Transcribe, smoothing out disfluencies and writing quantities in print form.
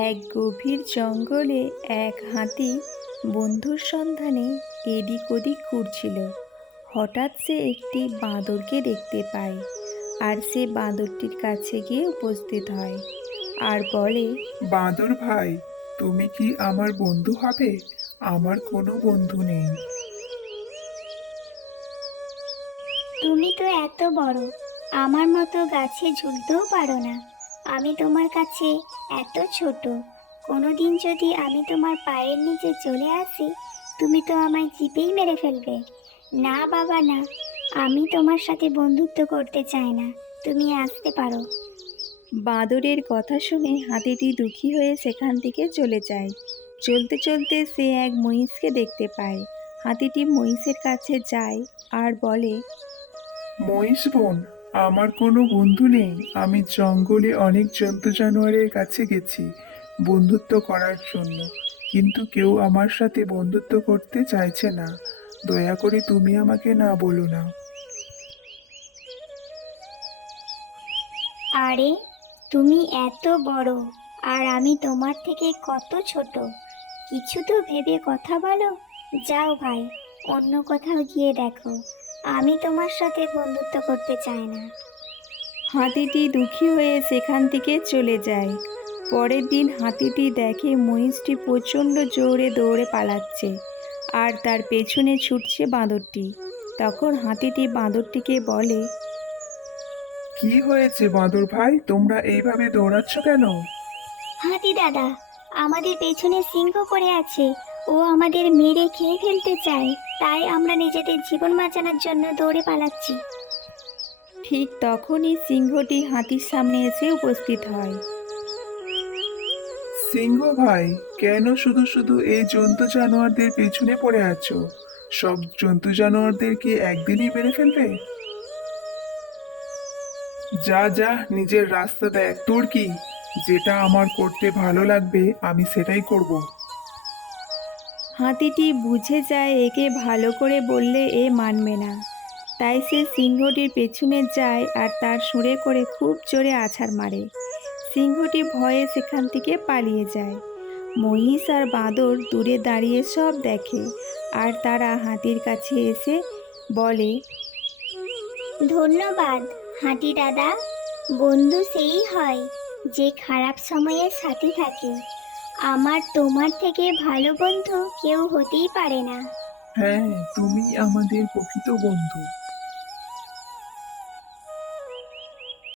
এক গভীর জঙ্গলে এক হাতি বন্ধুর সন্ধানে এদিক ওদিক ঘুরছিল। হঠাৎ সে একটি বাঁদরকে দেখতে পায়, আর সে বাঁদরটির কাছে গিয়ে উপস্থিত হয় আর বলে, বাঁদর ভাই, তুমি কি আমার বন্ধু হবে? আমার কোনো বন্ধু নেই। তুমি তো এত বড়, আমার মতো গাছে ঝুলতেও পারো না। আমি তোমার কাছে এত ছোট, কোনোদিন যদি আমি তোমার পায়ের নিচে চলে আসি, তুমি তো আমায় চিপেই মেরে ফেলবে। না বাবা না, আমি তোমার সাথে বন্ধুত্ব করতে চাই না, তুমি আসতে পারো। বাঁদরের কথা শুনে হাতিটি দুঃখী হয়ে সেখান থেকে চলে যায়। চলতে চলতে সে এক মহিষকে দেখতে পায়। হাতিটি মহিষের কাছে যায় আর বলে, মহিষ বোন, আমার কোনো বন্ধু নেই। আমি জঙ্গলে অনেক জন্তু জানোয়ারের কাছে গেছি বন্ধুত্ব করার জন্য, কিন্তু কেউ আমার সাথে বন্ধুত্ব করতে চাইছে না। দয়া করে তুমি আমাকে না বলো না। আরে, তুমি এত বড়, আর আমি তোমার থেকে কত ছোট, কিছু তো ভেবে কথা বলো। যাও ভাই, অন্য কোথাও গিয়ে দেখো, আমি তোমার সাথে বন্ধুত্ব করতে চাই না। হাতিটি দুঃখী হয়ে সেখান থেকে চলে যায়। পরের দিন হাতিটি দেখে মহিষটি প্রচণ্ড জোরে দৌড়ে পালাচ্ছে, আর তার পেছনে ছুটছে বাঁদরটি। তখন হাতিটি বাঁদরটিকে বলে, কি হয়েছে বাঁদর ভাই, তোমরা এইভাবে দৌড়াচ্ছ কেন? হাতি দাদা, আমাদের পেছনে সিংহ পড়ে আছে, ও আমাদের মেরে খেয়ে ফেলতে চায়, তাই আমরা নিজেদের জীবন বাঁচানোর জন্য দৌড়ে পালাচ্ছি। ঠিক তখনই সিংহটি হাতির সামনে এসে উপস্থিত হয়। সিংহ ভাই, কেন শুধু শুধু এই জন্তু জানোয়ারদের পেছনে পড়ে আছো? সব জন্তু জানোয়ারদেরকে একদিনই মেরে ফেলবে? যা যা, নিজের রাস্তা দেখ। তোর কি, যেটা আমার করতে ভালো লাগবে আমি সেটাই করব। হাতিটি বুঝে যায় একে ভালো করে বললে এ মানবে না, তাই সে সিংহটির পেছনে যায় আর তার সুরে করে খুব জোরে আছাড় মারে। সিংহটি ভয়ে সেখান থেকে পালিয়ে যায়। মহিষ আর বাঁদর দূরে দাঁড়িয়ে সব দেখে, আর তারা হাতির কাছে এসে বলে, ধন্যবাদ হাতি দাদা, বন্ধু সেই হয় যে খারাপ সময়ে সাথে থাকে। আমার তোমার থেকে ভালো বন্ধু কেউ হতেই পারে না। হ্যাঁ, তুমি আমাদের প্রকৃত বন্ধু।